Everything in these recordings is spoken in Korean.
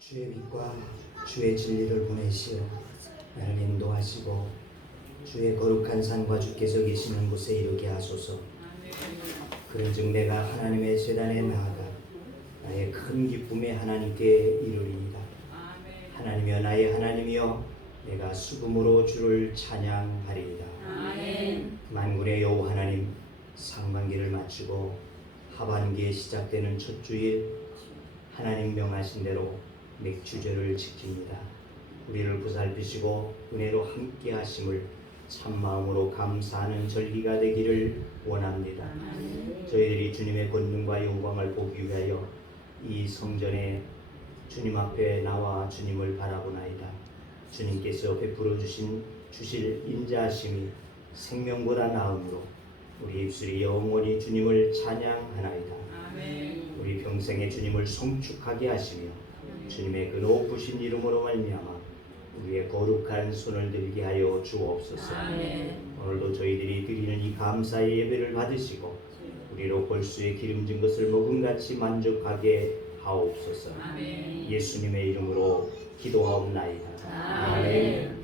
주의 빛과 주의 진리를 보내시어 나를 인도하시고 주의 거룩한 산과 주께서 계시는 곳에 이르게 하소서. 그런즉 내가 하나님의 제단에 나아가 나의 큰 기쁨의 하나님께 이르리이다. 하나님이여 나의 하나님이여 내가 수금으로 주를 찬양하리이다. 만군의 여호와 하나님, 상반기를 마치고 하반기에 시작되는 첫 주일 하나님 명하신 대로 맥주제를 지킵니다. 우리를 보살피시고 은혜로 함께 하심을 참마음으로 감사하는 절기가 되기를 원합니다. 저희들이 주님의 권능과 영광을 보기 위하여 이 성전에 주님 앞에 나와 주님을 바라보나이다. 주님께서 베풀어 주실 인자하심이 생명보다 나음으로 우리 입술이 영원히 주님을 찬양하나이다. 우리 평생에 주님을 송축하게 하시며 주님의 그 높으신 이름으로 말미암아 우리의 거룩한 손을 들게 하여 주옵소서. 오늘도 저희들이 드리는 이 감사의 예배를 받으시고 우리로 골수에 기름진 것을 먹음같이 만족하게 하옵소서. 예수님의 이름으로 기도하옵나이다. 아멘.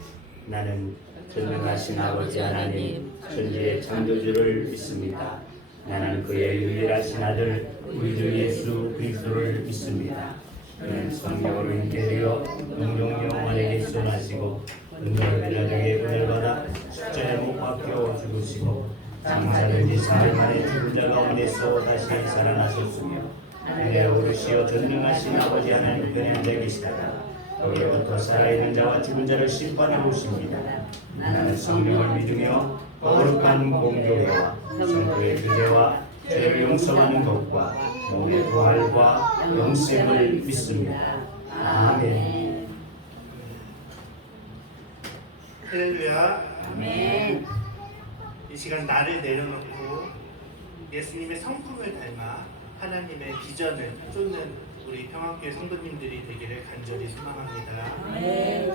나는 전능하신 아버지 하나님 천지의 창조주를 믿습니다. 나는 그의 유일하신 아들 우리 주 예수 그리스도를 믿습니다. 그는 성령으로 잉태되어 동정 영원에게 수원하시고 은혜를 빌라에게 은혜를 받아 십자가에 못 박혀 죽으시고 장사된 지 사흘 만에 죽은 자 가운데서 다시 살아나셨으며 하늘에 오르시어 전능하신 아버지 하나님 편에 앉아 계시다가 거기로부터 살아있는 자와 죽은 자를 심판해 보십니다. 나는 성령을 믿으며 거룩한 공교회와 성도의 교제와 죄를 용서하는 것과 몸의 부활과 영생을 믿습니다. 아멘. 할렐루야. 아멘. 이 시간 나를 내려놓고 예수님의 성품을 닮아 하나님의 비전을 쫓는 우리 평안교회 성도님들이 되기를 간절히 소망합니다. 네.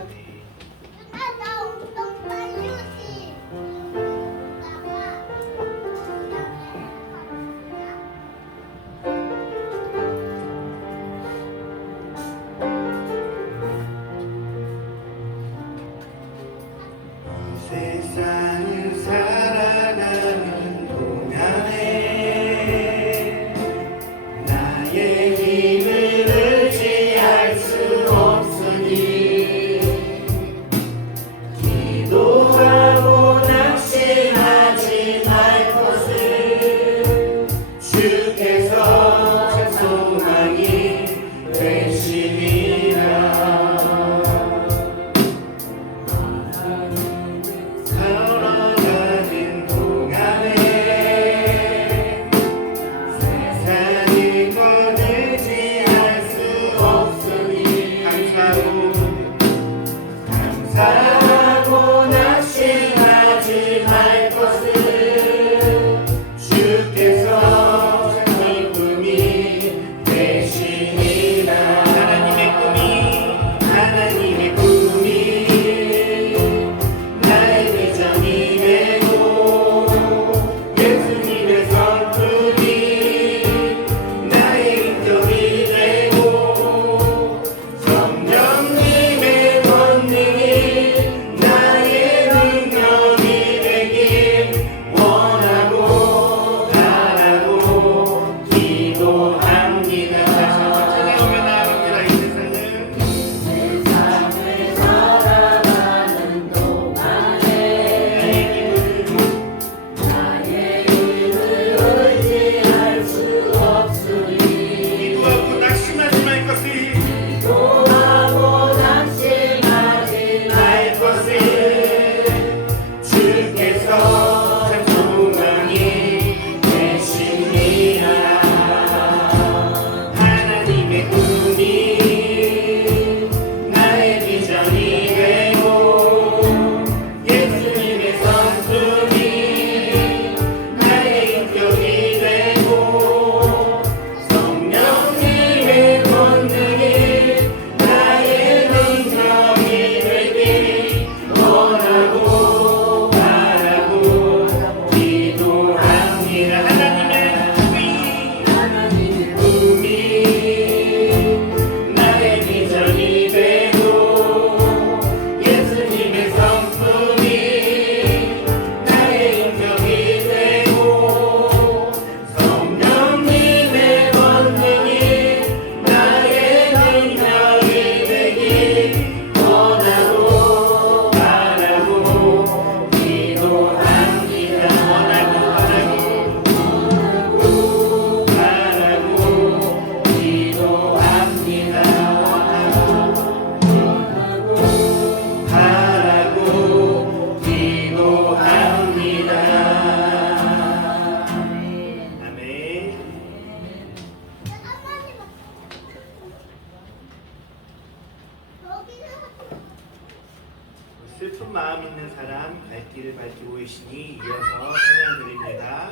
나 운동 많이 하지. 세상을 살아가는 동안에 나의 힘을 의지할 수 없으니 슬픈 마음 있는 사람 갈 길을 밝히고 계시니 이어서 찬양 드립니다.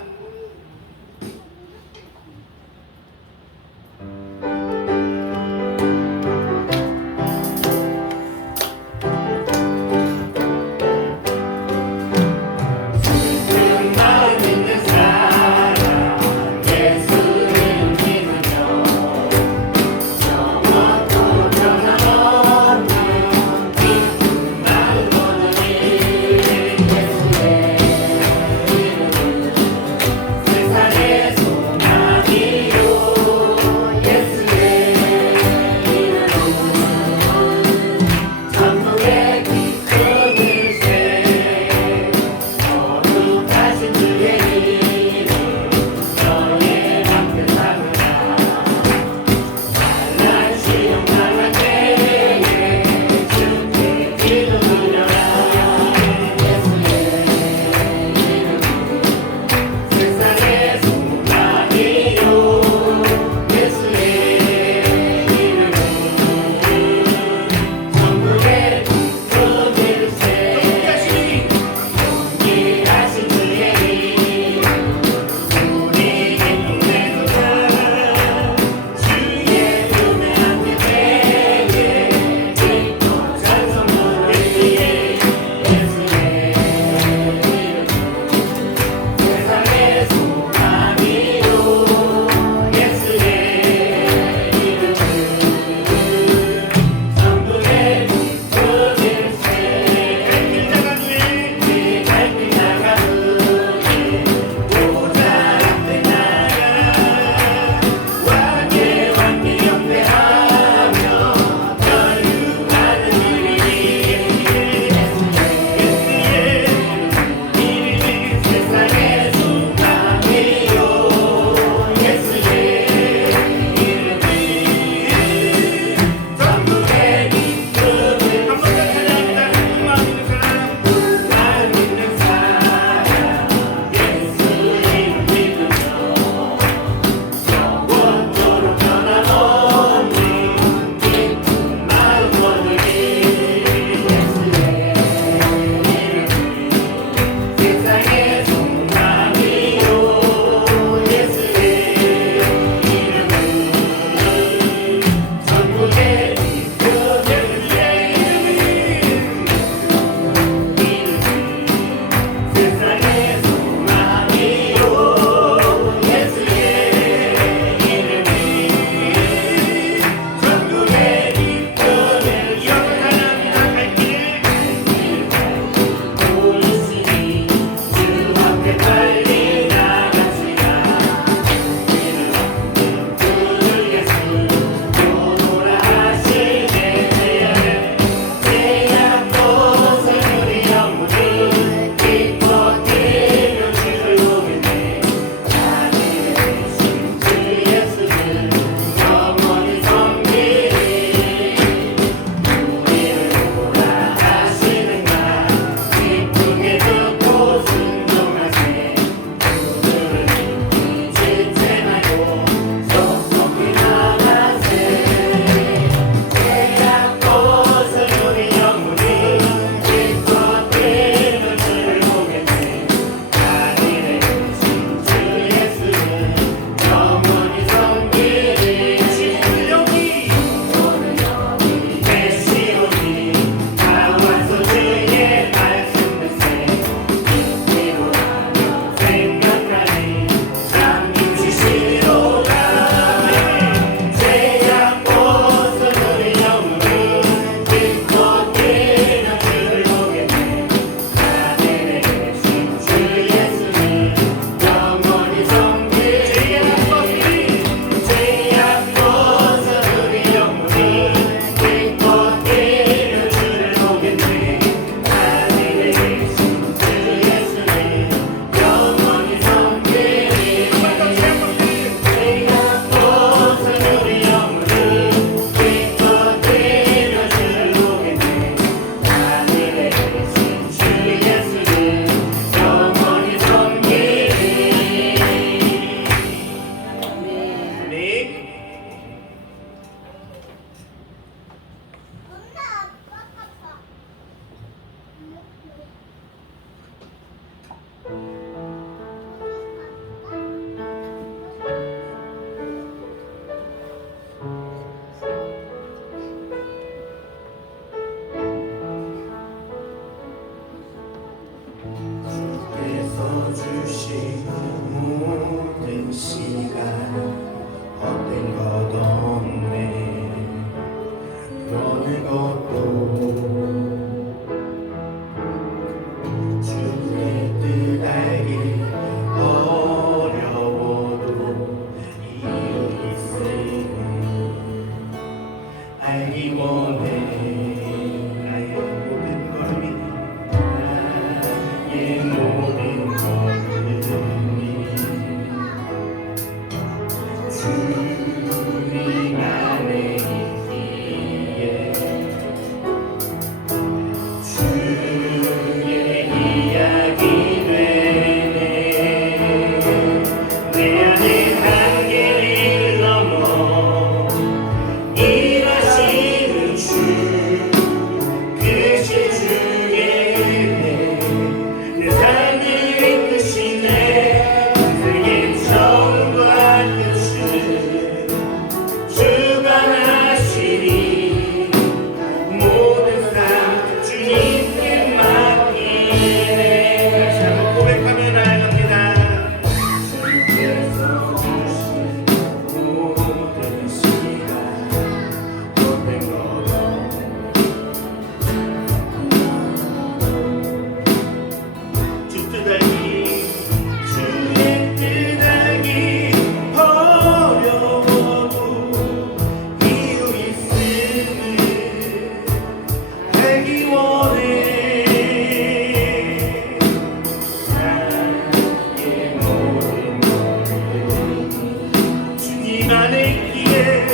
있기에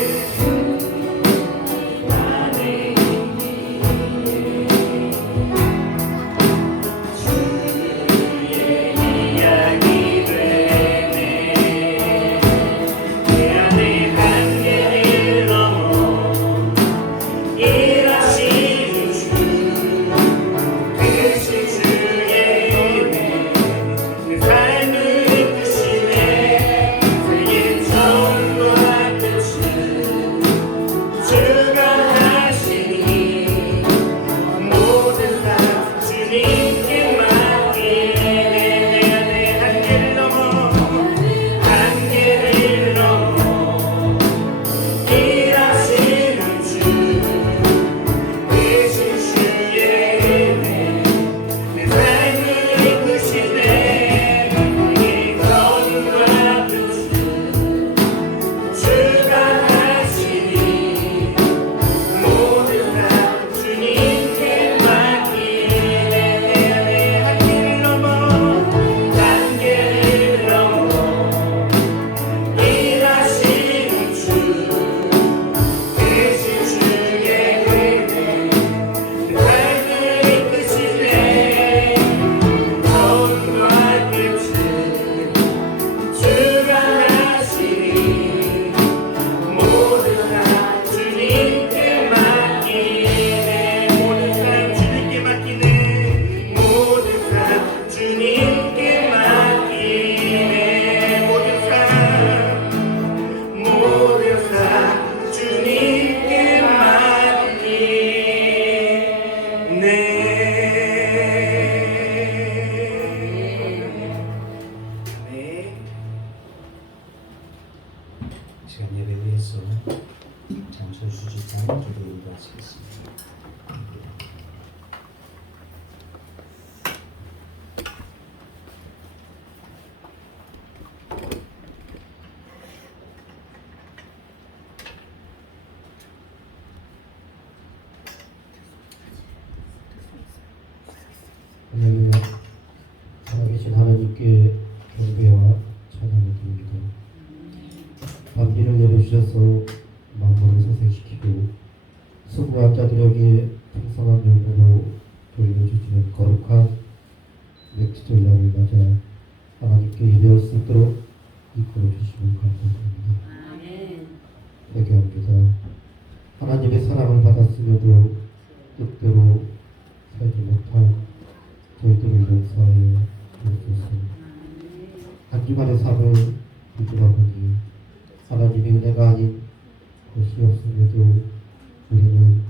시간 예배를 위해서 잠시 수주장 기도를 마치겠습니다. 할렐루야. 살아계신 하나님께 경배와 찬양을 드립니다. 밤비를 내려주셔서 만물을 소생시키고 수고한 자들에게 풍성한 열매로 돌려주시는 거룩한 맥주절날을 맞아 하나님께 예배할 수 있도록 이끌어 주시면 감사드립니다. 회개합니다. 하나님의 사랑을 받았음에도 뜻대로 살지 못한 저희들을 용서하여 주옵소서. 한 주간의 삶을 비추어보니 하나님의 은혜가 아닌 것이 없음에도 우리는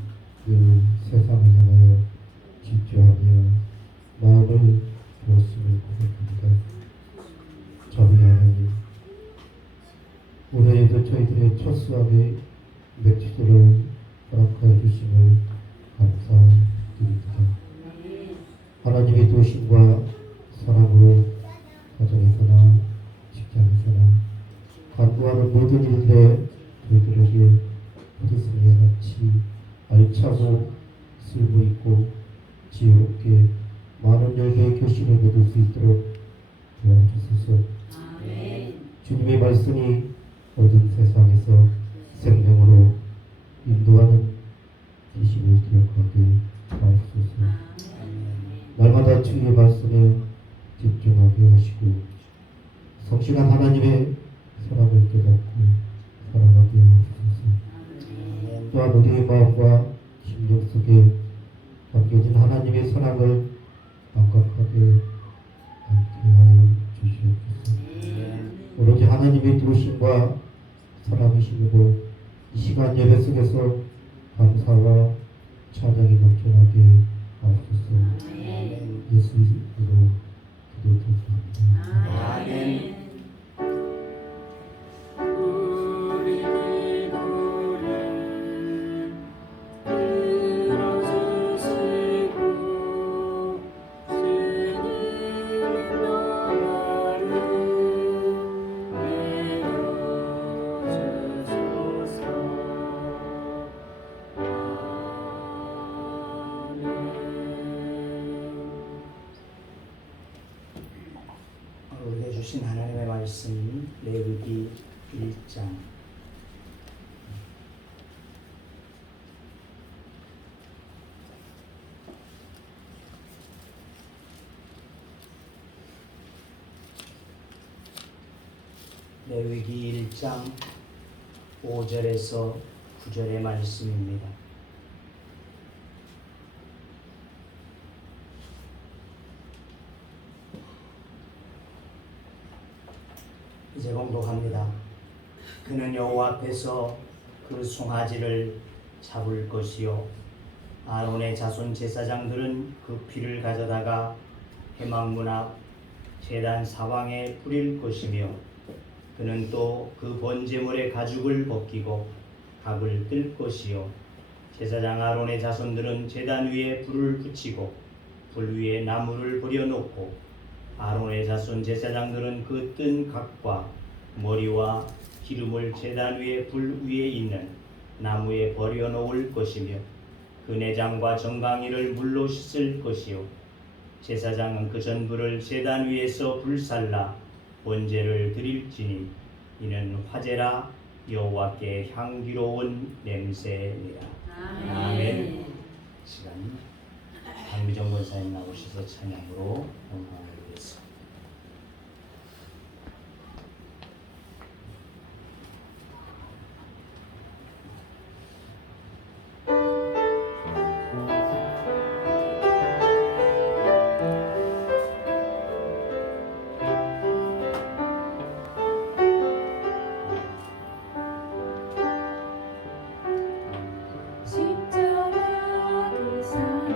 늘 세상을 향하여 질주하며 마음을 비웠음을 고백합니다. 자비 하나님, 올해에도 저희들의 첫 수학의 맥주들을 허락하여 주심을 감사드립니다. 하나님의 도심과 사랑으로 가정에서나 직장에서나 간구하는 모든 일들에 저희들에게 부르스미와 같이 알차고 쓸모있고 지혜롭게 많은 열매의 결실을 거둘 수 있도록 도와주소서. 주님의 말씀이 어두운 세상에서 생명으로 인도하는 계시를 기억하게 하옵소서. 날마다 주의 말씀에 집중하게 하시고 성실한 하나님의 사랑을 깨닫고 살아가게 하옵소서. 또한 우리의 마음과 심령 속에 담겨진 하나님의 사랑을 감각하게 하여 주시옵소서. 오로지 하나님의 도우심과 사랑이심으로 이 시간 예배 속에서 감사와 찬양이 넘쳐나게 하옵소서. 예수 이름으로 기도드립니다. 아멘. 우리에게 주신 하나님의 레위기 1장 5절에서 9절의 말씀입니다. 이제 공독합니다. 그는 여호와 앞에서 그 송아지를 잡을 것이요 아론의 자손 제사장들은 그 피를 가져다가 회막문 앞 제단 사방에 뿌릴 것이며 그는 또 그 번제물의 가죽을 벗기고 각을 뜰 것이요 제사장 아론의 자손들은 제단 위에 불을 붙이고 불 위에 나무를 버려놓고 아론의 자손 제사장들은 그 뜬 각과 머리와 기름을 제단 위에 불 위에 있는 나무에 버려놓을 것이며 그 내장과 정강이를 물로 씻을 것이요 제사장은 그 전부를 제단 위에서 불살라 번제를 드릴지니 이는 화제라 여호와께 향기로운 냄새니라. 아멘. 시간 강미정 권사님 나오셔서 찬양으로 영광하겠습니다. 십자가 그 사랑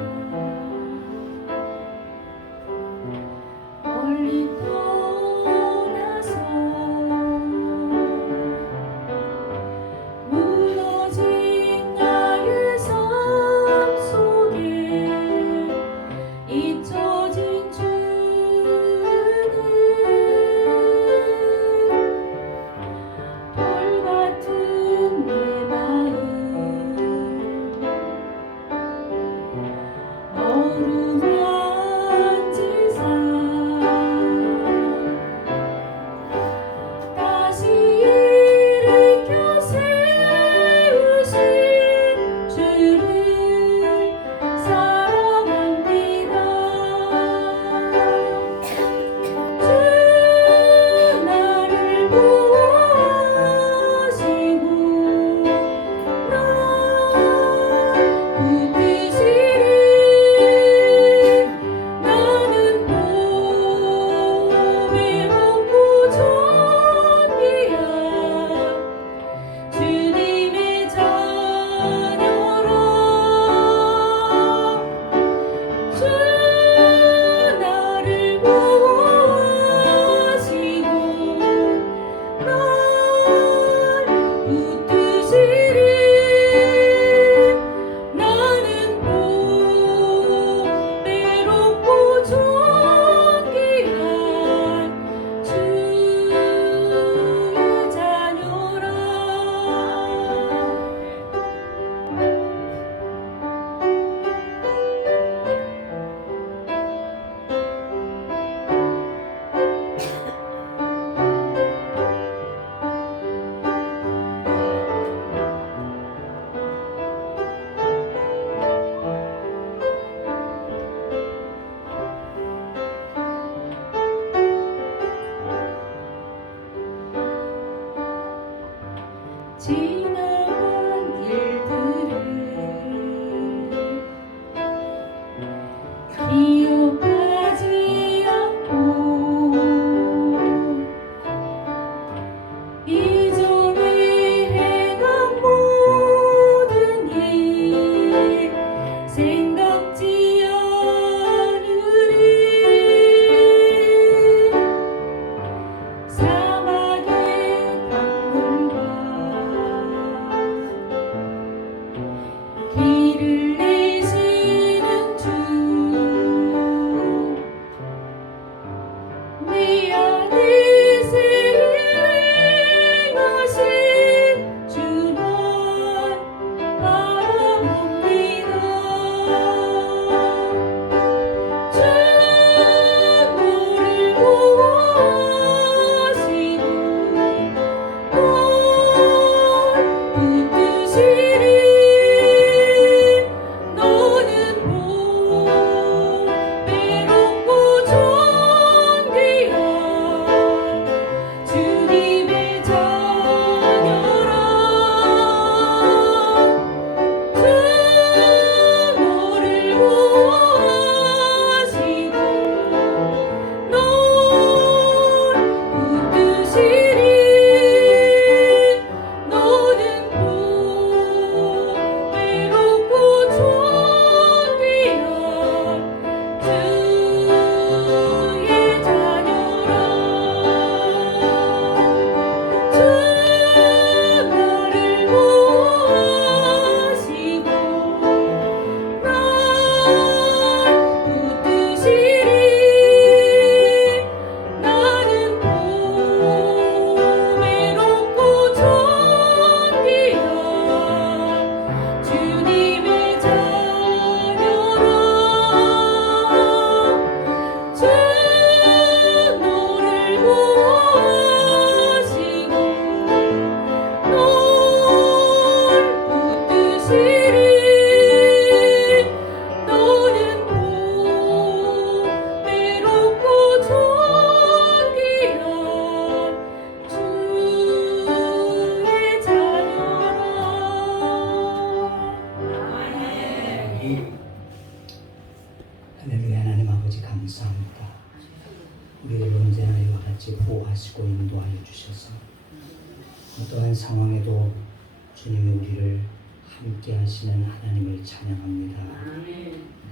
주님이 우리를 함께 하시는 하나님을 찬양합니다.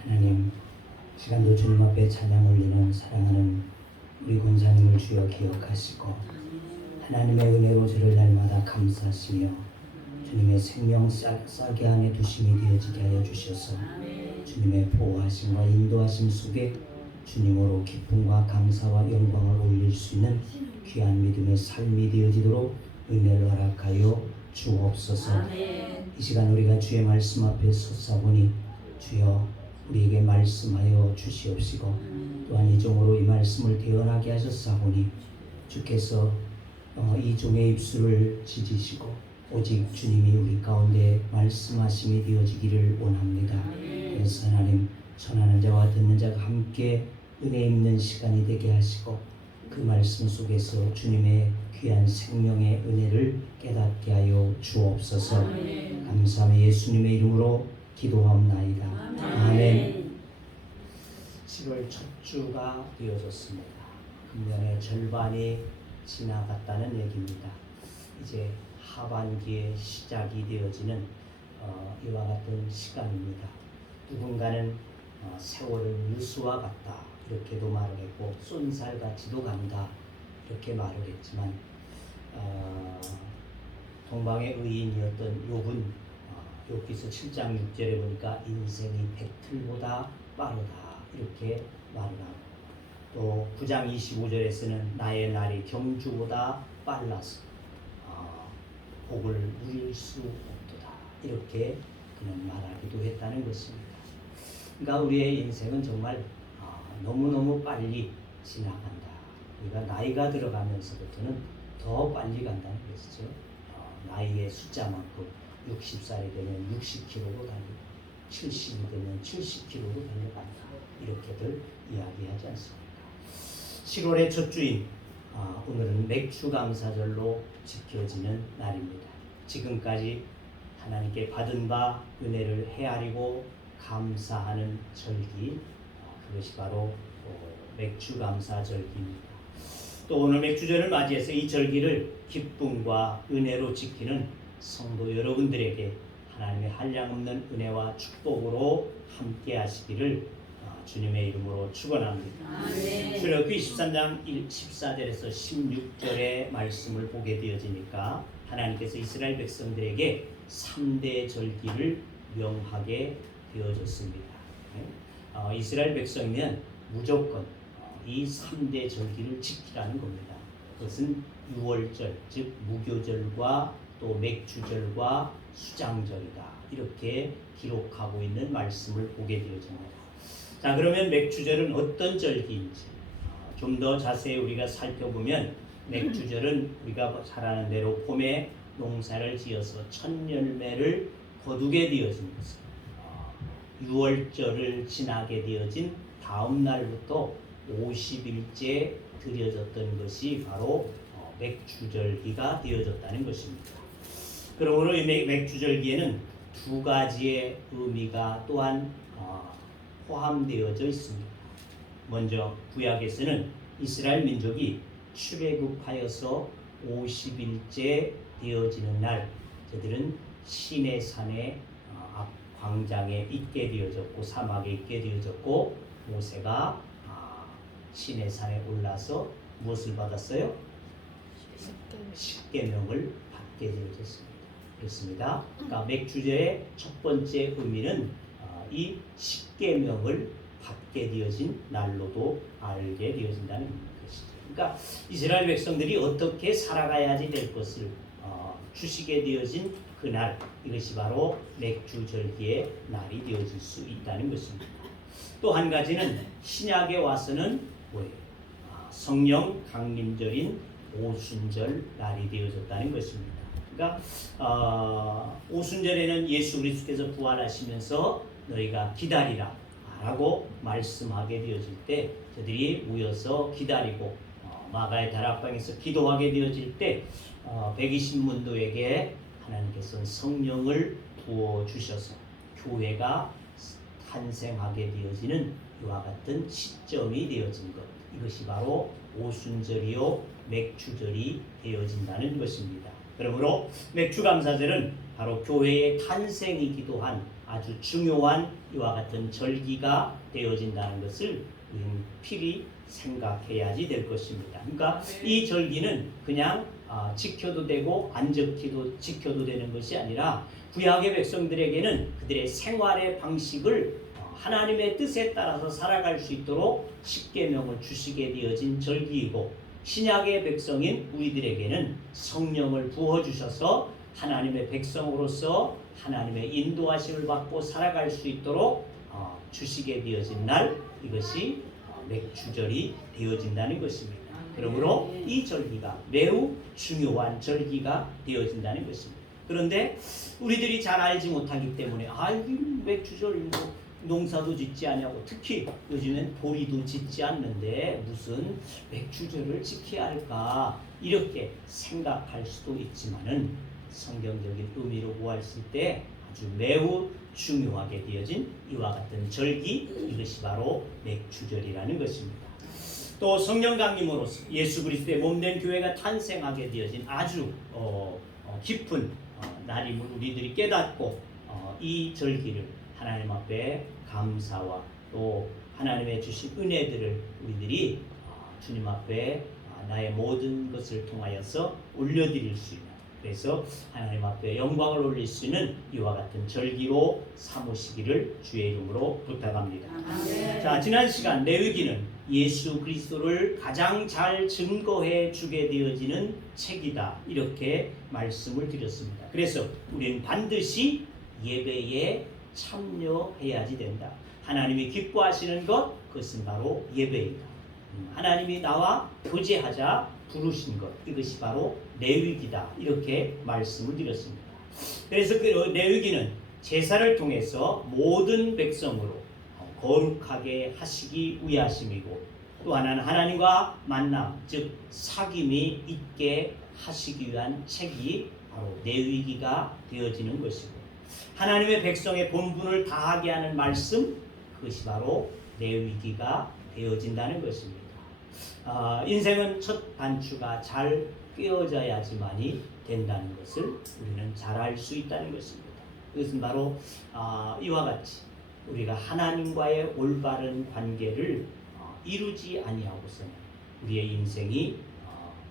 하나님, 시간도 주님 앞에 찬양 올리는 사랑하는 우리 권사님을 주여 기억하시고 하나님의 은혜로 저를 날마다 감사하시며 주님의 생명 싹이 안에 두심이 되어지게 하여 주셔서 주님의 보호하심과 인도하심 속에 주님으로 기쁨과 감사와 영광을 올릴 수 있는 귀한 믿음의 삶이 되어지도록 은혜를 허락하여 주옵소서. 이 시간 우리가 주의 말씀 앞에 섰사보니 주여 우리에게 말씀하여 주시옵시고 또한 이 종으로 이 말씀을 대언하게 하셨사보니 주께서 이 종의 입술을 지지시고 오직 주님이 우리 가운데 말씀하심이 되어지기를 원합니다. 그래서 하나님, 전하는 자와 듣는 자가 함께 은혜 있는 시간이 되게 하시고 그 말씀 속에서 주님의 귀한 생명의 은혜를 깨닫게 하여 주옵소서. 감사하며 예수님의 이름으로 기도합나이다. 아멘. 7월 첫 주가 되어졌습니다. 금년의 절반이 지나갔다는 얘기입니다. 이제 하반기의 시작이 되어지는 이와 같은 시간입니다. 누군가는 세월은 유수와 같다 이렇게도 말을 했고 쏜살같이도 간다 이렇게 말을 했지만 동방의 의인이었던 욥은 욥기서 7장 6절에 보니까 인생이 백틀보다 빠르다 이렇게 말을 하고 또 9장 25절에서는 나의 날이 경주보다 빨라서 복을 누릴 수 없도다 이렇게 그는 말하기도 했다는 것입니다. 그러니까 우리의 인생은 정말 너무너무 빨리 지나간다. 우리가 나이가 들어가면서부터는 더 빨리 간다는 것이죠. 나이의 숫자만큼 60살이 되면 60km로 달리고 70이 되면 70km로 달려간다. 이렇게들 이야기하지 않습니까? 7월의 첫 주인 오늘은 맥주감사절로 지켜지는 날입니다. 지금까지 하나님께 받은 바 은혜를 헤아리고 감사하는 절기 그것이 바로 맥주감사절기입니다. 또 오늘 맥주절을 맞이해서 이 절기를 기쁨과 은혜로 지키는 성도 여러분들에게 하나님의 한량없는 은혜와 축복으로 함께 하시기를 주님의 이름으로 축원합니다. 출애굽기 23장 14절에서 16절의 말씀을 보게 되어지니까 하나님께서 이스라엘 백성들에게 3대 절기를 명하게 되어졌습니다. 이스라엘 백성이면 무조건 이 3대 절기를 지키라는 겁니다. 그것은 유월절, 즉 무교절과 또 맥주절과 수장절이다. 이렇게 기록하고 있는 말씀을 보게 되어집니다. 자, 그러면 맥주절은 어떤 절기인지 좀 더 자세히 우리가 살펴보면 맥주절은 우리가 잘 아는 대로 봄에 농사를 지어서 첫 열매를 거두게 되어진 것입니다. 유월절을 지나게 되어진 다음 날부터 50일째 드려졌던 것이 바로 맥주절기가 되어졌다는 것입니다. 그러므로 이 맥주절기에는 두 가지의 의미가 또한 포함되어져 있습니다. 먼저 구약에서는 이스라엘 민족이 출애굽하여서 50일째 되어지는 날 저들은 시내산의 앞 광장에 있게 되어졌고 사막에 있게 되어졌고 모세가 시내산에 올라서 무엇을 받았어요? 십계명을 받게 되어졌습니다. 그렇습니다. 그러니까 맥주절의 첫 번째 의미는 이 십계명을 받게 되어진 날로도 알게 되어진다는 것이죠. 그러니까 이스라엘 백성들이 어떻게 살아가야지 될 것을 주시게 되어진 그날, 이것이 바로 맥주절기의 날이 되어질 수 있다는 것입니다. 또 한 가지는 신약에 와서는 뭐예요? 성령 강림절인 오순절 날이 되어졌다는 것입니다. 그러니까 오순절에는 예수 그리스도께서 부활하시면서 너희가 기다리라 라고 말씀하게 되어질 때 저들이 모여서 기다리고 마가의 다락방에서 기도하게 되어질 때 120문도에게 하나님께서 성령을 부어주셔서 교회가 탄생하게 되어지는 이와 같은 시점이 되어진 것, 이것이 바로 오순절이요 맥주절이 되어진다는 것입니다. 그러므로 맥주감사절은 바로 교회의 탄생이기도 한 아주 중요한 이와 같은 절기가 되어진다는 것을 우리는 필히 생각해야지 될 것입니다. 그러니까 이 절기는 그냥 지켜도 되고 안 지켜도 되는 것이 아니라 구약의 백성들에게는 그들의 생활의 방식을 하나님의 뜻에 따라서 살아갈 수 있도록 십계명을 주시게 되어진 절기이고, 신약의 백성인 우리들에게는 성령을 부어주셔서 하나님의 백성으로서 하나님의 인도하심을 받고 살아갈 수 있도록 주시게 되어진 날, 이것이 맥주절이 되어진다는 것입니다. 그러므로 이 절기가 매우 중요한 절기가 되어진다는 것입니다. 그런데 우리들이 잘 알지 못하기 때문에 이 맥주절 농사도 짓지 않냐고, 특히 요즘엔 보리도 짓지 않는데 무슨 맥주절을 지켜야 할까 이렇게 생각할 수도 있지만은 성경적인 의미로 보았을 때 아주 매우 중요하게 되어진 이와 같은 절기, 이것이 바로 맥주절이라는 것입니다. 또 성령 강림으로써 예수 그리스도의 몸된 교회가 탄생하게 되어진 아주 깊은 날임을 우리들이 깨닫고 이 절기를 하나님 앞에 감사와 또 하나님의 주신 은혜들을 우리들이 주님 앞에 나의 모든 것을 통하여서 올려드릴 수 있는, 그래서 하나님 앞에 영광을 올릴 수 있는 이와 같은 절기로 삼으시기를 주의 이름으로 부탁합니다. 자, 지난 시간 레위기는 예수 그리스도를 가장 잘 증거해 주게 되어지는 책이다, 이렇게 말씀을 드렸습니다. 그래서 우리는 반드시 예배에 참여해야지 된다. 하나님이 기뻐하시는 것, 그것은 바로 예배이다. 하나님이 나와 교제하자 부르신 것, 이것이 바로 레위기다, 이렇게 말씀을 드렸습니다. 그래서 그 레위기는 제사를 통해서 모든 백성으로 거룩하게 하시기 위하심이고, 또 하나는 하나님과 만남, 즉 사귐이 있게 하시기 위한 책이 바로 레위기가 되어지는 것이고, 하나님의 백성의 본분을 다하게 하는 말씀, 그것이 바로 레위기가 되어진다는 것입니다. 인생은 첫 단추가 잘 끼워져야지만이 된다는 것을 우리는 잘 알 수 있다는 것입니다. 그것은 바로 이와 같이 우리가 하나님과의 올바른 관계를 이루지 아니하고서는 우리의 인생이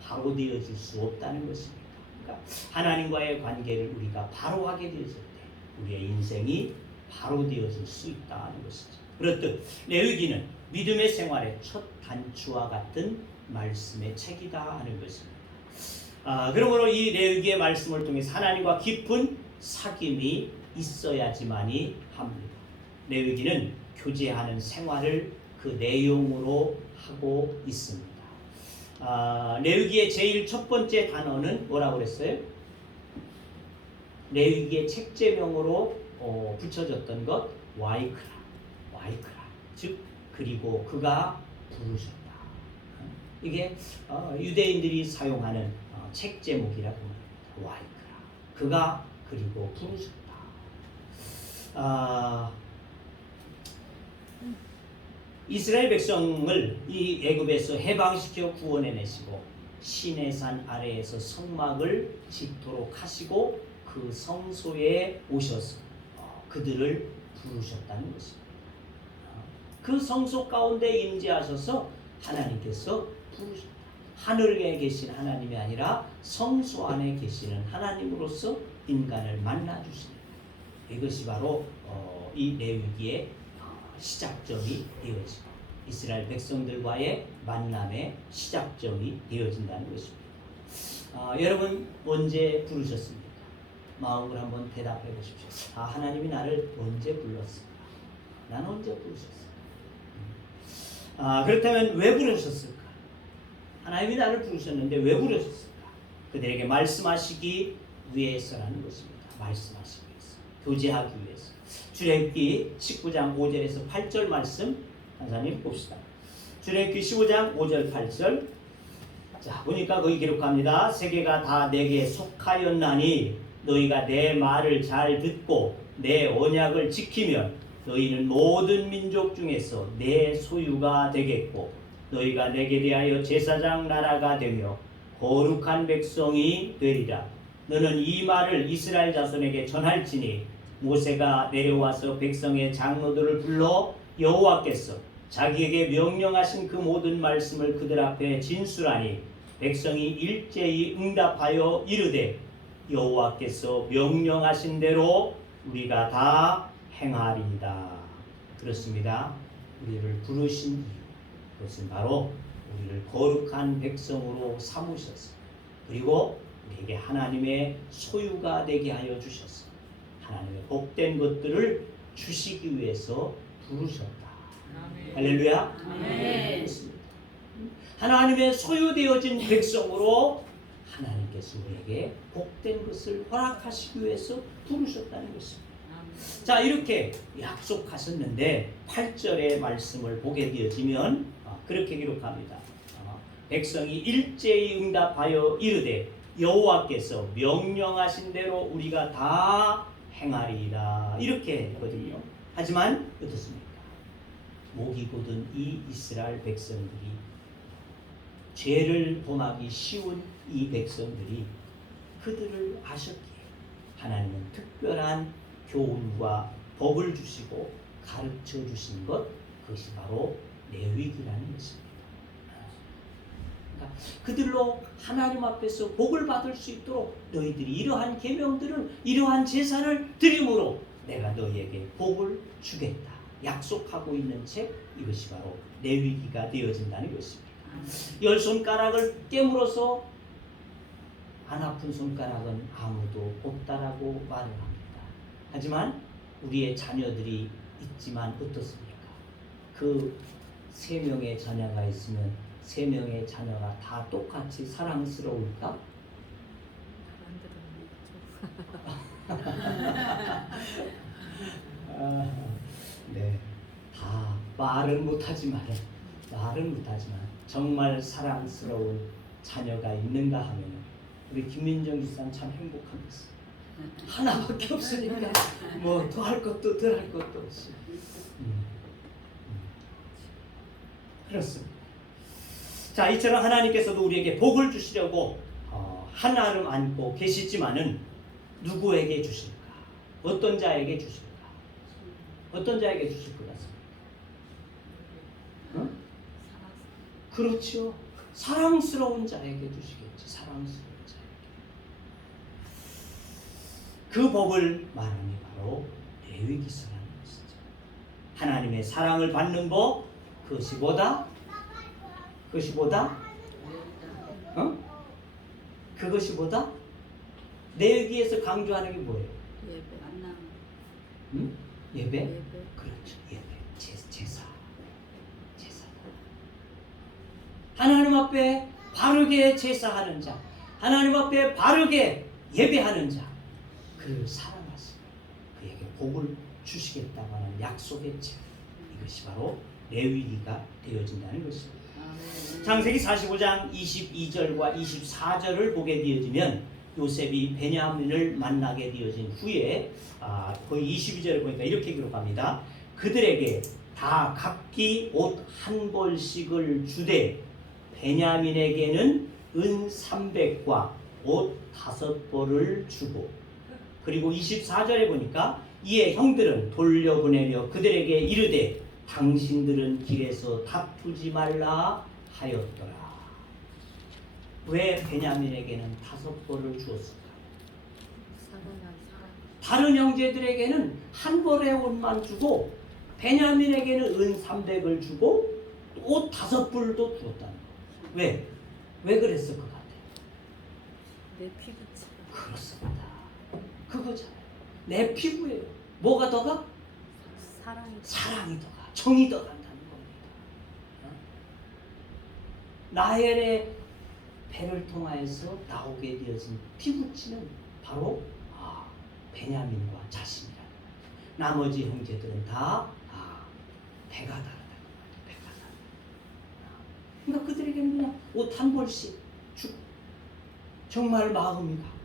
바로 되어질 수 없다는 것입니다. 그러니까 하나님과의 관계를 우리가 바로 하게 되었을 때 우리의 인생이 바로 되어질 수 있다는 것이죠. 그렇듯 레위기는 믿음의 생활의 첫 단추와 같은 말씀의 책이다 하는 것입니다. 그러므로 이 레위기의 말씀을 통해서 하나님과 깊은 사귐이 있어야지만이 합니다. 레위기는 교제하는 생활을 그 내용으로 하고 있습니다. 레위기의 제일 첫 번째 단어는 뭐라고 그랬어요? 레위기의 책제명으로 붙여졌던 것, 와이크라, 즉 그리고 그가 부르셨다. 이게 유대인들이 사용하는 책 제목이라고 합니다. 와이크라, 그가 그리고 부르셨다. 이스라엘 백성을 이 애굽에서 해방시켜 구원해내시고 시내산 아래에서 성막을 짓도록 하시고 그 성소에 오셔서 그들을 부르셨다는 것입니다. 그 성소 가운데 임재하셔서 하나님께서 부르셨다. 하늘에 계신 하나님이 아니라 성소 안에 계시는 하나님으로서 인간을 만나주십니다. 이것이 바로 이 레위기의 시작점이 되어지고 이스라엘 백성들과의 만남의 시작점이 되어진다는 것입니다. 여러분 언제 부르셨습니까? 마음을 한번 대답해 보십시오. 하나님이 나를 언제 불렀을까? 나는 언제 부르셨을까? 그렇다면 왜 부르셨을까? 하나님이 나를 부르셨는데 왜 부르셨을까? 그들에게 말씀하시기 위해서라는 것입니다. 말씀하시기 위해서, 교제하기 위해서. 출애굽기 19장 5절에서 8절 말씀 한사님 봅시다. 출애굽기 15장 5절 8절. 자, 보니까 거기 기록합니다. 세계가 다 내게 속하였나니 너희가 내 말을 잘 듣고 내 언약을 지키면 너희는 모든 민족 중에서 내 소유가 되겠고 너희가 내게 대하여 제사장 나라가 되며 거룩한 백성이 되리라. 너는 이 말을 이스라엘 자손에게 전할지니 모세가 내려와서 백성의 장로들을 불러 여호와께서 자기에게 명령하신 그 모든 말씀을 그들 앞에 진술하니 백성이 일제히 응답하여 이르되 여호와께서 명령하신 대로 우리가 다 행하리이다. 그렇습니다. 우리를 부르신 이유, 그것은 바로 우리를 거룩한 백성으로 삼으셔서 그리고 우리에게 하나님의 소유가 되게 하여 주셔서 하나님의 복된 것들을 주시기 위해서 부르셨다. 할렐루야. 그렇습니다. 하나님의 소유되어진 백성으로 하나님께서 우리에게 복된 것을 허락하시기 위해서 부르셨다는 것입니다. 자, 이렇게 약속하셨는데 8절의 말씀을 보게 되어지면 그렇게 기록합니다. 백성이 일제히 응답하여 이르되 여호와께서 명령하신 대로 우리가 다 행하리이다. 이렇게 했거든요. 하지만 어떻습니까? 목이 곧은 이 이스라엘 백성들이 죄를 범하기 쉬운 이 백성들이 그들을 아셨기에 하나님은 특별한 교훈과 법을 주시고 가르쳐 주신 것, 그것이 바로 레위기라는 것입니다. 그러니까 그들로 하나님 앞에서 복을 받을 수 있도록 너희들이 이러한 계명들을, 이러한 제사를 드림으로 내가 너희에게 복을 주겠다 약속하고 있는 책, 이것이 바로 레위기가 되어진다는 것입니다. 10손가락을 깨물어서 안 아픈 손가락은 아무도 없다라고 말을 합니다. 하지만 우리의 자녀들이 있지만 어떻습니까? 그 3명의 자녀가 있으면 3명의 자녀가 다 똑같이 사랑스러울까? 네, 다 말은 못하지만 정말 사랑스러운 자녀가 있는가 하면 우리 김민정 집사는 참 행복합니다. 하나밖에 없으니까 뭐 더 할 것도 덜 할 것도 없이. 그렇습니다. 자, 이처럼 하나님께서도 우리에게 복을 주시려고 한아름 안고 계시지만은 누구에게 주실까? 어떤 자에게 주실까? 어떤 자에게 주실 것 같습니까? 응? 그렇죠. 사랑스러운 자에게 주시겠지. 사랑스러운 자에게. 그 법을 말하니 바로 레위기서라는 것이죠. 하나님의 사랑을 받는 법, 그것이 뭐다? 그것이 뭐다? 레위기에서 강조하는 게 뭐예요? 예배. 만남. 응? 예배? 예배. 그렇죠. 예배. 제사. 하나님 앞에 바르게 제사하는 자, 하나님 앞에 바르게 예배하는 자, 그를 사랑하시고 그에게 복을 주시겠다고 하는 약속의 책, 이것이 바로 레위기가 되어진다는 것입니다. 창세기 45장 22절과 24절을 보게 되어지면 요셉이 베냐민을 만나게 되어진 후에 거의 22절을 보니까 이렇게 기록합니다. 그들에게 다 각기 옷 한 벌씩을 주되 베냐민에게는 은 300과 옷 5벌을 주고, 그리고 24절에 보니까 이에 형들은 돌려보내며 그들에게 이르되 당신들은 길에서 다투지 말라 하였더라. 왜 베냐민에게는 5벌을 주었을까? 다른 형제들에게는 한 벌의 옷만 주고 베냐민에게는 은 300을 주고 옷 5벌도 주었다는 거예요. 왜? 왜 그랬을 것 같아요? 내 피부처럼. 그렇습니다. 그거잖아요. 내 피부예요. 뭐가 더가? 사랑이 더가, 정이 더 간다는 겁니다. 나엘의 배를 통하여서 나오게 되어진 피부치는 바로 베냐민과 자신이라는 거예요. 나머지 형제들은 다 배가 다르다. 그러니까 그들에게는 그냥 옷 한 벌씩 주고 정말 마음이 가고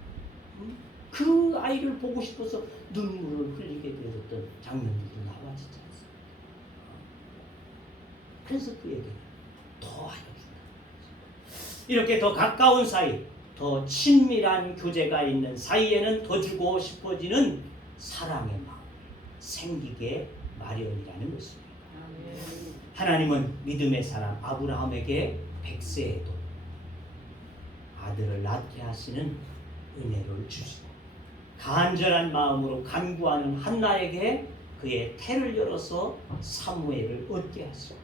그 아이를 보고 싶어서 눈물을 흘리게 되었던 장면들도 나와지지 않습니까? 그래서 그에게 더하여 준다. 이렇게 더 가까운 사이, 더 친밀한 교제가 있는 사이에는 더 주고 싶어지는 사랑의 마음 생기게 마련이라는 것입니다. 하나님은 믿음의 사람 아브라함에게 100세에도 아들을 낳게 하시는 은혜를 주시고 간절한 마음으로 간구하는 한나에게 그의 태를 열어서 사무엘을 얻게 하시고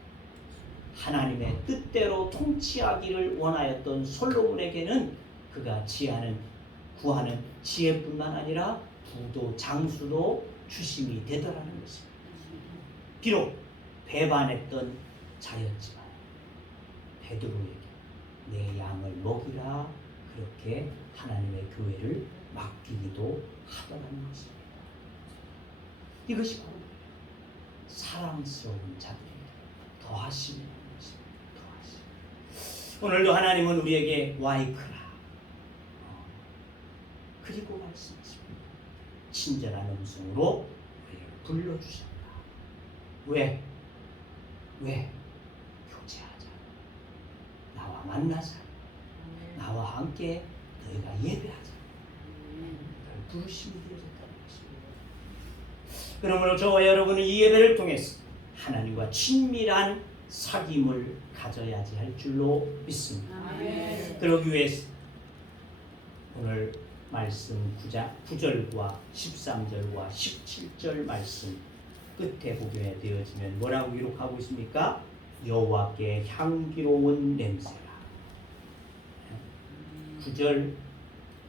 하나님의 뜻대로 통치하기를 원하였던 솔로몬에게는 그가 구하는 지혜뿐만 아니라 부도 장수도 주심이 되더라는 것입니다. 비록 배반했던 자였지만 베드로에게 내 양을 먹이라 그렇게 하나님의 교회를 맡기기도 하더라는 것입니다. 이것이 바로 사랑스러운 자들입니다. 더하심이라는 것입니다. 더하심. 오늘도 하나님은 우리에게 와이크라 그리고 말씀하십니다. 친절한 음성으로 우리를 불러주셨다. 왜? 교제하자. 나와 만나자. 나와 함께 너희가 예배하자. 부르심이 되어졌다는 것입니다. 그러므로 저와 여러분은 이 예배를 통해서 하나님과 친밀한 사귐을 가져야지 할 줄로 믿습니다. 그러기 위해서 오늘 말씀 9절과 13절과 17절 말씀 끝에 보게 되어지면 뭐라고 기록하고 있습니까? 여호와께 향기로운 냄새라. 9절,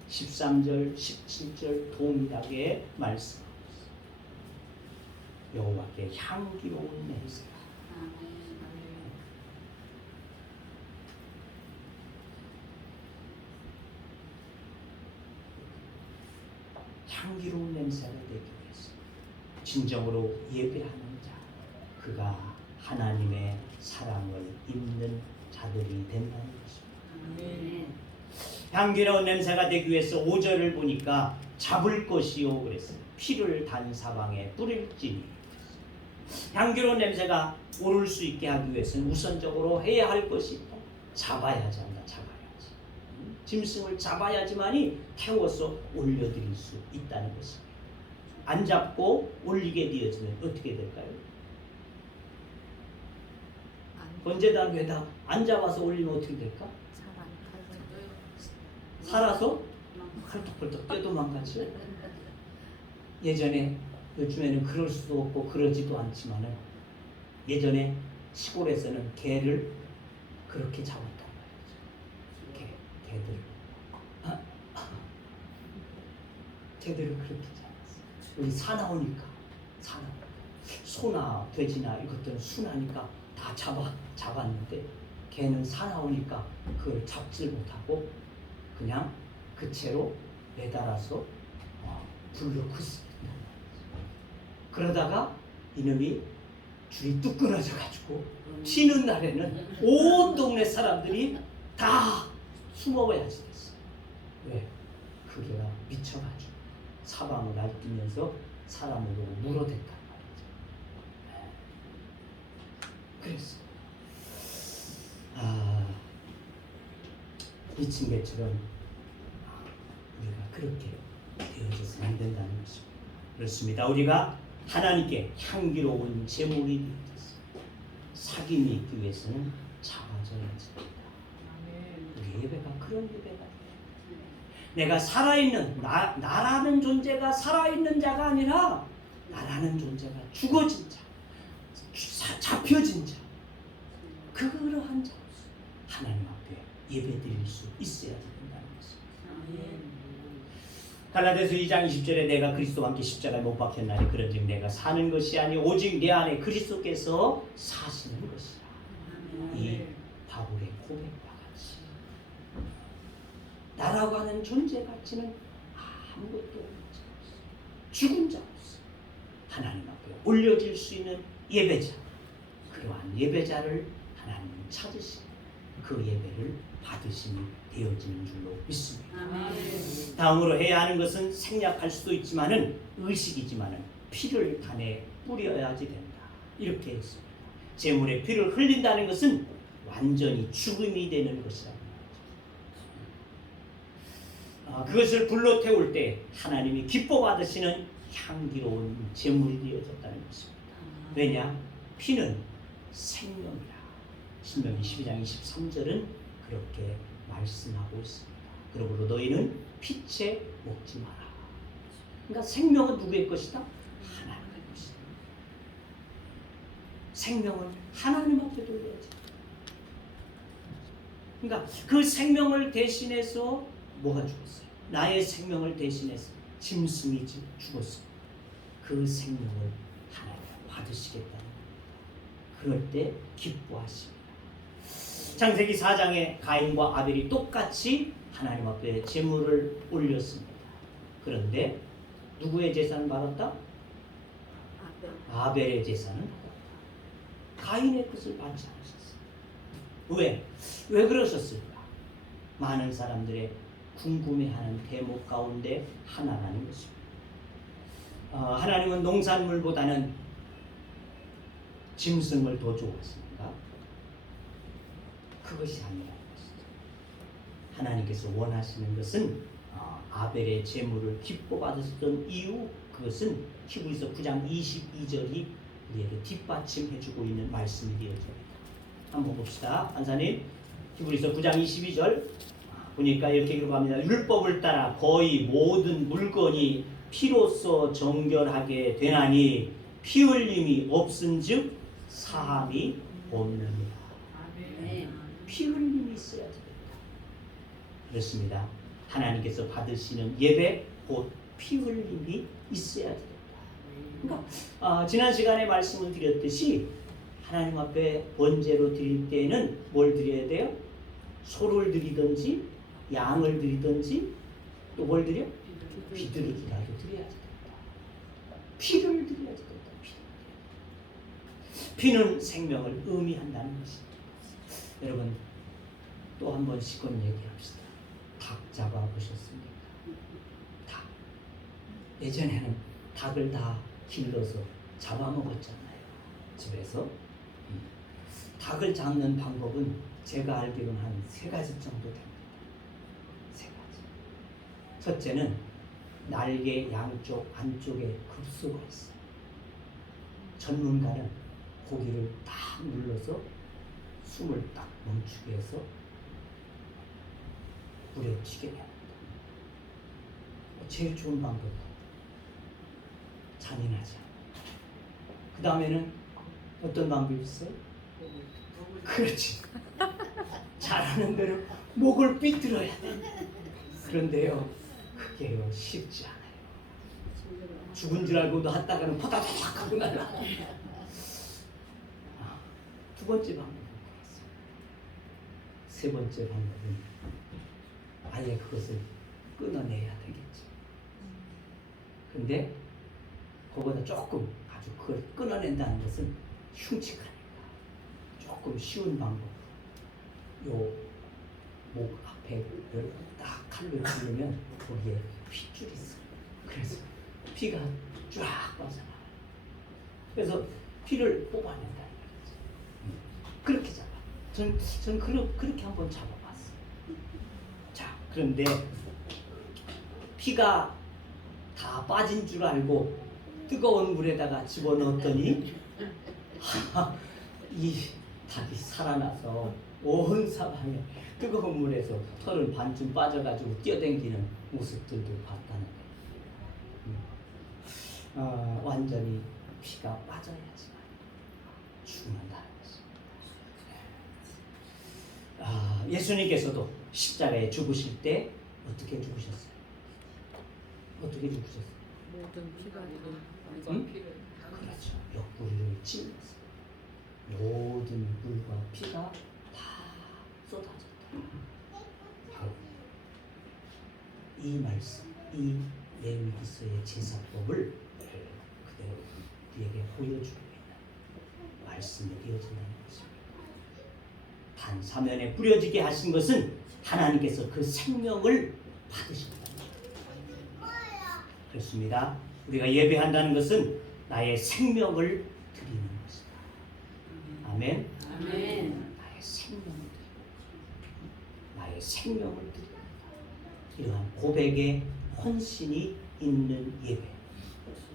13절, 17절 동일하게 말씀하고 있습니다. 여호와께 향기로운 냄새라. 향기로운 냄새가 되기 위해서 진정으로 예배하는 자, 그가 하나님의 사랑을 입는 자들이 된다는 것입니다. 향기로운 냄새가 되기 위해서 5절을 보니까 잡을 것이요 그랬어요. 피를 단 사방에 뿌릴지니. 향기로운 냄새가 오를 수 있게 하기 위해서는 우선적으로 해야 할 것이 있다. 잡아야지 한다. 잡아야지. 짐승을 잡아야지만이 태워서 올려드릴 수 있다는 것입니다. 안 잡고 올리게 되어지면 어떻게 될까요? 언제다 안 잡아서 올리면 어떻게 될까? 살아서 헐떡헐떡 뛰어도망가지. 예전에 요즘에는 그럴 수도 없고 그러지도 않지만은 예전에 시골에서는 개를 그렇게 잡았단 말이죠. 개들을 그렇게 잡았어요. 여기 사나우니까 소나 돼지나 이것들은 순하니까 다 잡았는데 개는 사나우니까 그걸 잡질 못하고 그냥 그 채로 매달아서 불로 컸습니다. 그러다가 이놈이 줄이 뚝 끊어져 가지고 쉬는 날에는 온 동네 사람들이 다 숨어봐야지 됐어. 왜? 그 개가 미쳐가지고 사방을 날뛰면서 사람을 보고 물어댔단 말이죠. 그래서 미친 개처럼 우리가 그렇게 되어져서는 안 된다는 것입니다. 그렇습니다. 우리가 하나님께 향기로운 제물이 되어져서 사귐이 있기 위해서는 잡아져야지 됩니다. 우리 예배가 그런 예배가 돼요. 내가 살아있는 나라는 존재가 살아있는 자가 아니라 나라는 존재가 죽어진 자, 잡혀진 자, 그러한 자로서 하나님 앞에 예배드릴 수 있어야 된다는 것입니다. 갈라디아서 2장 20절에 내가 그리스도와 함께 십자가에 못 박혔나니 그런즉 내가 사는 것이 아니 오직 내 안에 그리스도께서 사시는 것이라. 이 바울의 고백과 같이 나라고 하는 존재 가치는 아무것도 없는 자로서 죽은 자로서 하나님 앞에 올려질 수 있는 예배자, 그러한 예배자를 하나님은 찾으시고 그 예배를 받으심이 되어지는 줄로 믿습니다. 다음으로 해야 하는 것은 생략할 수도 있지만은 의식이지만은 피를 단에 뿌려야지 된다. 이렇게 했습니다. 제물에 피를 흘린다는 것은 완전히 죽음이 되는 것이라는 말이죠. 그것을 불러 태울 때 하나님이 기뻐 받으시는 향기로운 제물이 되어졌다는 것입니다. 왜냐? 피는 생명이라. 신명기 12장 23절은 그렇게 말씀하고 있습니다. 그러므로 너희는 피채 먹지 마라. 그러니까 생명은 누구의 것이다? 하나님의 것이다. 생명은 하나님 앞에 돌려야지. 그러니까 그 생명을 대신해서 뭐가 죽었어요? 나의 생명을 대신해서 짐승이 죽었어요. 그 생명을 하나님 받으시겠다는 겁니다. 그럴 때 기뻐하십니다. 창세기 4장에 가인과 아벨이 똑같이 하나님 앞에 제물을 올렸습니다. 그런데 누구의 제사는 받았다? 아벨의 제사는 받았다. 가인의 것을 받지 않으셨어요. 왜? 왜 그러셨을까? 많은 사람들의 궁금해하는 대목 가운데 하나라는 것입니다. 하나님은 농산물보다는 짐승을 더 좋아하십니까? 그것이 아니라는 것이죠. 하나님께서 원하시는 것은 아벨의 제물을 기뻐 받으셨던 이유, 그것은 히브리서 9장 22절이 우리에게 뒷받침해주고 있는 말씀이 되어집니다. 한번 봅시다. 한사님, 히브리서 9장 22절 보니까 이렇게 기록합니다. 율법을 따라 거의 모든 물건이 피로써 정결하게 되나니 피 흘림이 없은즉 사함이 없느니라. 피 흘림이 있어야 됩니다. 그렇습니다. 하나님께서 받으시는 예배 곧 피 흘림이 있어야 됩니다. 그러니까 지난 시간에 말씀을 드렸듯이 하나님 앞에 번제로 드릴 때는 뭘 드려야 돼요? 소를 드리든지 양을 드리든지 또 뭘 드려? 비둘기라도 드려야 됩니다. 피를 드려야 됩니다. 피는 생명을 의미한다는 것입니다. 여러분 또 한 번 시건 얘기합시다. 닭 잡아보셨습니까? 닭. 예전에는 닭을 다 길러서 잡아먹었잖아요. 집에서. 닭을 잡는 방법은 제가 알기로는 한 3가지 정도 됩니다. 3가지. 첫째는 날개 양쪽 안쪽에 급소가 있어요. 전문가는 고기를 딱 눌러서 숨을 딱 멈추게 해서 물에 튀게 합니다. 제일 좋은 방법이에요. 잔인하지 않아요. 그 다음에는 어떤 방법이 있어요? 그렇지. 잘하는 대로 목을 삐뚤어야 돼. 그런데요, 그게요 쉽지 않아요. 죽은 줄 알고도 하다가는 포다닥 하고 날라. 두 번째 방법은 그랬어요. 세 번째 방법은 아예 그것을 끊어내야 되겠죠. 근데 그거보다 조금 아주 그걸 끊어낸다는 것은 흉측하니까 조금 쉬운 방법. 요 목 앞에 딱 칼로 찌르면 거기에 핏줄이 있어요. 그래서 피가 쫙 빠져나와요. 그래서 피를 뽑아낸다는 거죠. 그렇게 잡아. 전 그렇게 한번 잡아봤어요. 자, 그런데 피가 다 빠진 줄 알고 뜨거운 물에다가 집어넣었더니 이 닭이 살아나서 온 사방에 뜨거운 물에서 털은 반쯤 빠져가지고 뛰어댕기는 모습들도 봤다는 거예요. 완전히 피가 빠져야지만 죽는다는 것입니다. 예수님께서도 십자가에 죽으실 때 어떻게 죽으셨어요? 어떻게 죽으셨어요? 모든 피가 그렇죠. 옆구리를 찔렀어요. 모든 물과 피가 다 쏟아졌다. 이 말씀, 이 레위기서의 제사법을 그대로 우리에게 보여주고 있는 말씀이 되어진다는 것입니다. 단 사면에 뿌려지게 하신 것은 하나님께서 그 생명을 받으신다는 것입니다. 그렇습니다. 우리가 예배한다는 것은 나의 생명을 드리는 것이다. 아멘. 아멘. 나의 생명을 드립니다. 나의 생명을 드립니다. 이러한 고백의 헌신이 있는 예배,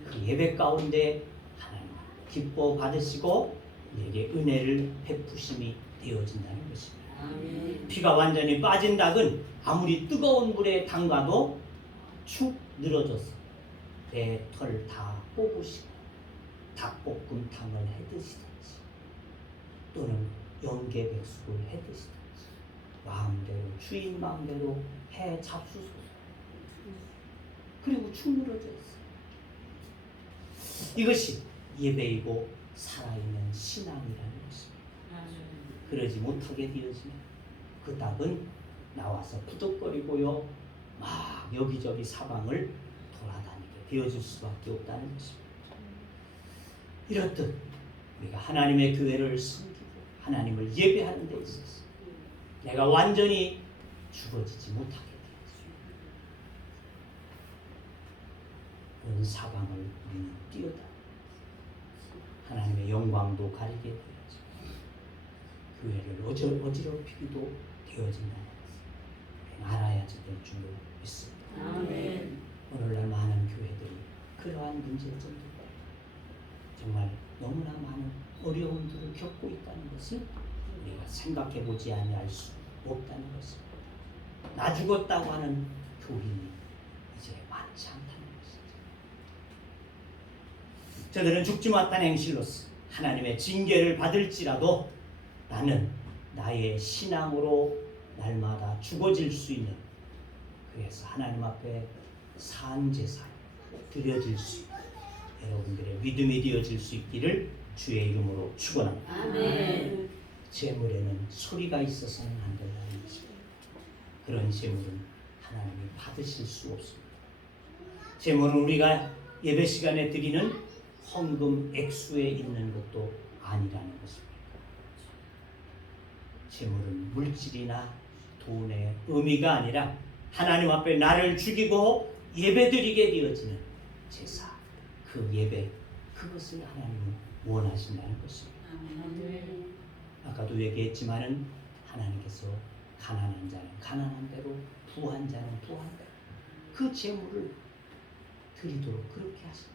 그 예배 가운데 하나님 기뻐 받으시고 내게 은혜를 베푸심이 되어진다는 것입니다. 피가 완전히 빠진 닭은 아무리 뜨거운 물에 담가도 축 늘어져서 내 털 다 뽑으시고 닭볶음탕을 해드시든지 또는 연계백숙을 해드시든지 마음대로 주인 마음대로 해 잡수소서. 그리고 축 늘어져 있어요. 이것이 예배이고 살아있는 신앙이라는 것입니다. 그러지 못하게 되어지면 그 닭은 나와서 부득거리고요 막 여기저기 사방을 돌아다니게 되어질 수밖에 없다는 것입니다. 이렇듯 우리가 하나님의 교회를 섬기고 하나님을 예배하는 데 있어서 내가 완전히 죽어지지 못하게 되어지고 온 사방을 우리는 뛰어다니고 하나님의 영광도 가리게 되어지고 교회를 어지럽히기도 되어진다는 것을 알아야지 될 줄로 믿습니다. 아멘. 오늘날 많은 교회들이 그러한 문제점들 정말 너무나 많은 어려움들을 겪고 있다는 것을 우리가 생각해 보지 아니할 수 없다는 것입니다. 나 죽었다고 하는 교인이 이제 많지 않다는 것이죠. 저들은 죽지 못한 행실로서 하나님의 징계를 받을지라도 나는 나의 신앙으로 날마다 죽어질 수 있는, 그래서 하나님 앞에 산제사 드려질 수 있는 여러분들의 믿음이 되어질 수 있기를 주의 이름으로 축원합니다. 아멘. 재물에는 소리가 있어서는 안 된다는 것입니다. 그런 재물은 하나님이 받으실 수 없습니다. 재물은 우리가 예배 시간에 드리는 헌금 액수에 있는 것도 아니라는 것입니다. 재물은 물질이나 돈의 의미가 아니라 하나님 앞에 나를 죽이고 예배드리게 되어지는 제사, 그 예배, 그것을 하나님은 원하신다는 것입니다. 아멘. 아까도 얘기했지만은 하나님께서 가난한 자는 가난한 대로, 부한 자는 부한 대로 그 재물을 드리도록 그렇게 하신다.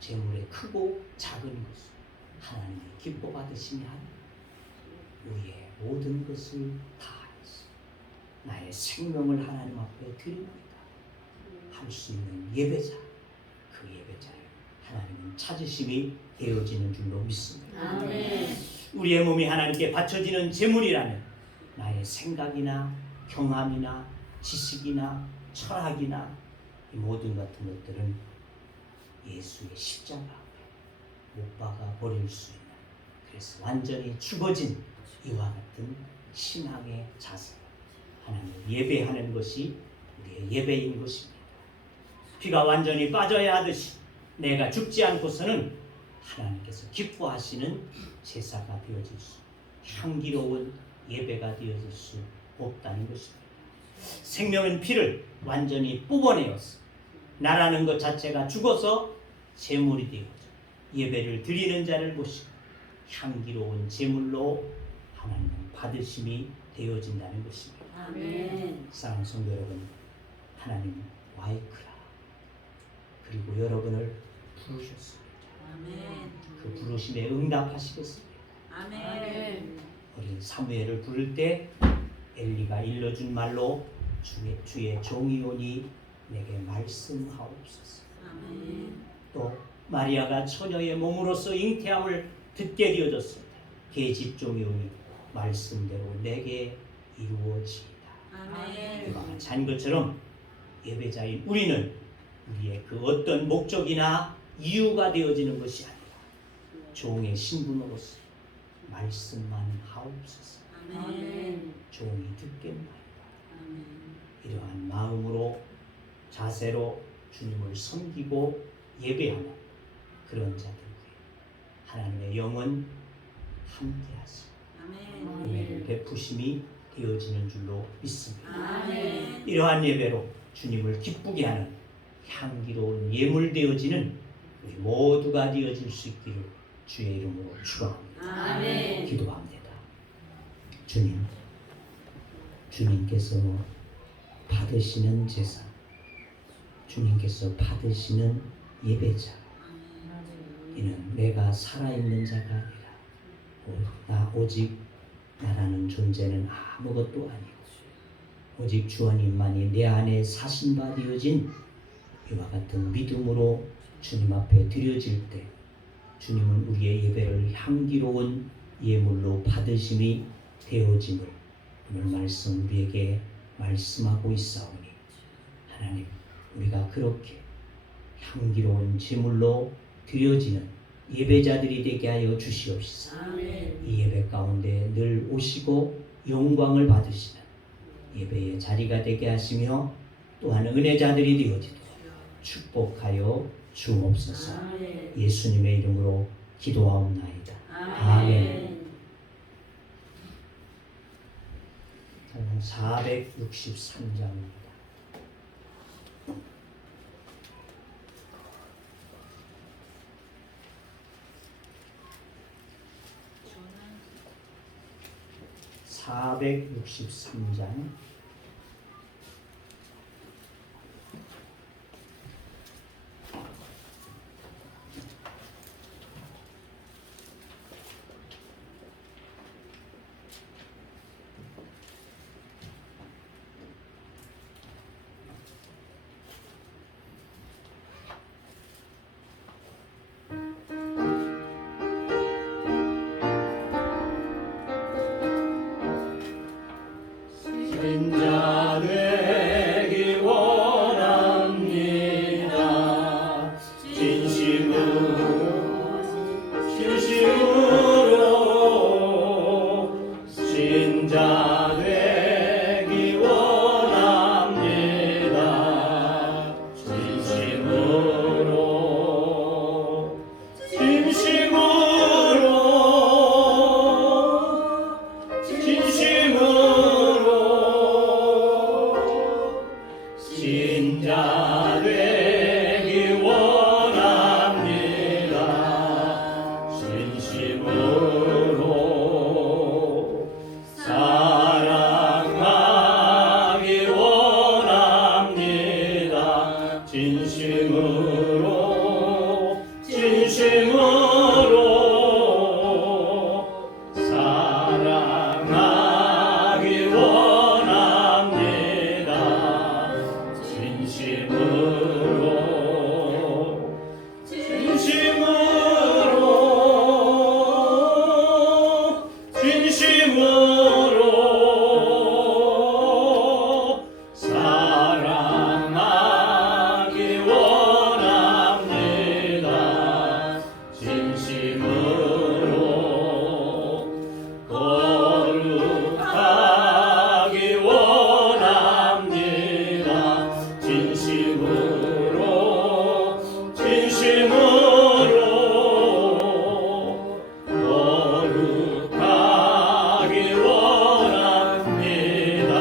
재물의 크고 작은 것을 하나님이 기뻐 받으시며 우리의 모든 것을 다해서 나의 생명을 하나님 앞에 드립니다 할 수 있는 예배자, 그 예배자를 하나님은 찾으심이 되어지는 줄로 믿습니다. 아멘. 우리의 몸이 하나님께 바쳐지는 제물이라면 나의 생각이나 경험이나 지식이나 철학이나 이 모든 같은 것들은 예수의 십자가 앞에 못 박아 버릴 수 있는, 그래서 완전히 죽어진 이와 같은 신앙의 자세, 하나님을 예배하는 것이 우리의 예배인 것입니다. 피가 완전히 빠져야 하듯이 내가 죽지 않고서는 하나님께서 기뻐하시는 제사가 되어질 수, 향기로운 예배가 되어질 수 없다는 것입니다. 생명인 피를 완전히 뽑아내어서 나라는 것 자체가 죽어서 제물이 되어져 예배를 드리는 자를 보시고 향기로운 제물로 하나님은 받으심이 되어진다는 것입니다. 아멘. 사랑하는 성도 여러분, 하나님은 와이크라 그리고 여러분을 부르셨습니다. 아멘. 그 부르심에 응답하시겠습니다. 아멘. 어린 사무엘을 부를 때 엘리가 일러준 말로 주의 종이 오니 내게 말씀하옵소서. 아멘. 또 마리아가 처녀의 몸으로서 잉태함을 듣게 되어졌을 때 계집종이 오니 말씀대로 내게 이루어지이다. 아멘. 이와 같이 한 것처럼 예배자인 우리는 우리의 그 어떤 목적이나 이유가 되어지는 것이 아니라 종의 신분으로서 말씀만 하옵소서. 아멘. 종이 듣겠나이다. 아멘. 이러한 마음으로 자세로 주님을 섬기고 예배하는 그런 자들 위해 하나님의 영은 함께하시고 아멘. 은혜를 베푸심이 되어지는 줄로 믿습니다. 아멘. 이러한 예배로 주님을 기쁘게 하는 향기로운 예물 되어지는 우리 모두가 되어질 수 있기를 주의 이름으로 축원합니다. 아멘. 기도합니다. 주님, 주님께서 받으시는 제사, 주님께서 받으시는 예배자. 이는 내가 살아있는 자가 아니라 오직 나라는 존재는 아무것도 아니고 오직 주 하나님만이 내 안에 사신 바 되어진 이와 같은 믿음으로 주님 앞에 드려질 때 주님은 우리의 예배를 향기로운 예물로 받으심이 되어짐을 오늘 말씀 우리에게 말씀하고 있사오니 하나님, 우리가 그렇게 향기로운 제물로 드려지는 예배자들이 되게 하여 주시옵소서. 이 예배 가운데 늘 오시고 영광을 받으시는 예배의 자리가 되게 하시며 또한 은혜자들이 되어지도록 축복하여 주옵소서. 예수님의 이름으로 기도하옵나이다. 아멘. 463장입니다. (463장) 인자 되기 원합니다. 진심으로 진자 되기 원합니다. 진심으로 진자 되기 원합니다. 진심으로 사랑하기 원합니다. 진심으로 사랑하기 원합니다. 진심으로 사랑하기 원합니다. 진심으로 거룩하기 원합니다. 진심으로 거룩하기 원합니다.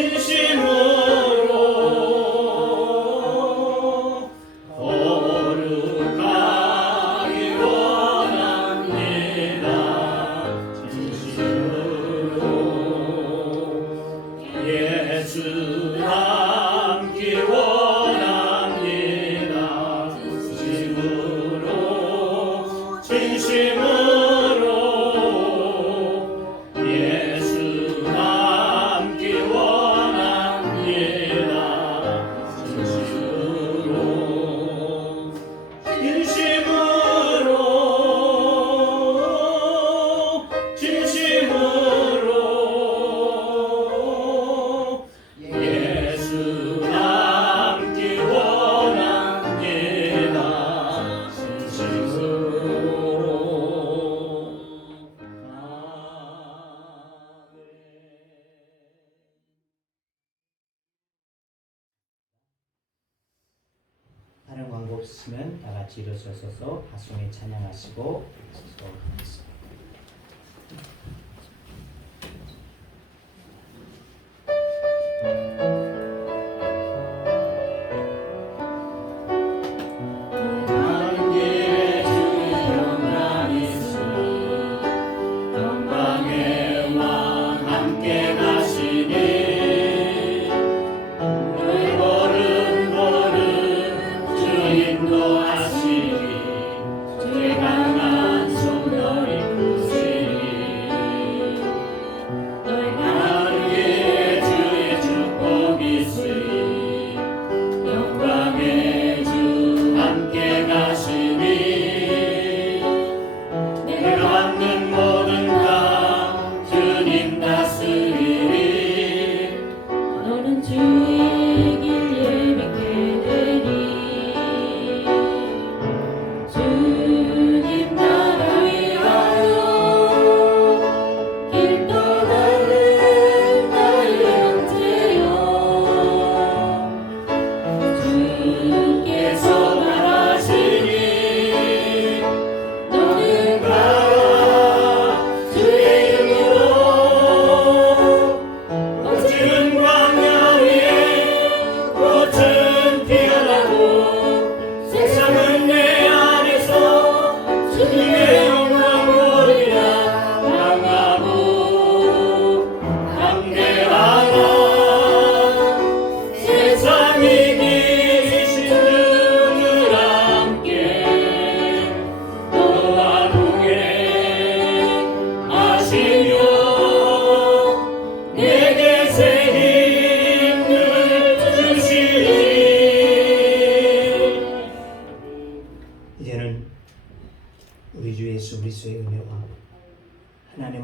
진심으로 거룩하기 원합니다. 진심으로 예수 닮기 원합니다. 진심으로 예수 닮기 원합니다. 진심으로 예수 닮기 원합니다. 진심으로 다른 광고 없으면 다 같이 일어서서 다송에 찬양하시고 하겠습니다. 나는 예수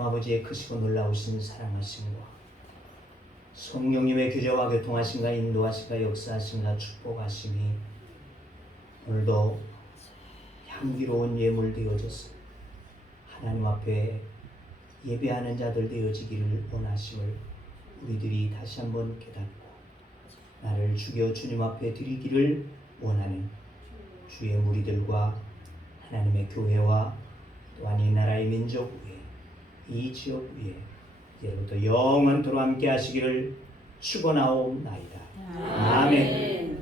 아버지의 크시고 놀라우신 사랑하심과 성령님의 교제와 교통하심과 인도하심과 역사하심과 축복하심이 오늘도 향기로운 예물 되어져서 하나님 앞에 예배하는 자들 되어지기를 원하심을 우리들이 다시 한번 깨닫고 나를 죽여 주님 앞에 드리기를 원하는 주의 무리들과 하나님의 교회와 또한 이 나라의 민족 위에 이 지역 위에 이제부터 영원토록 함께 하시기를 축원하옵나이다. 아멘.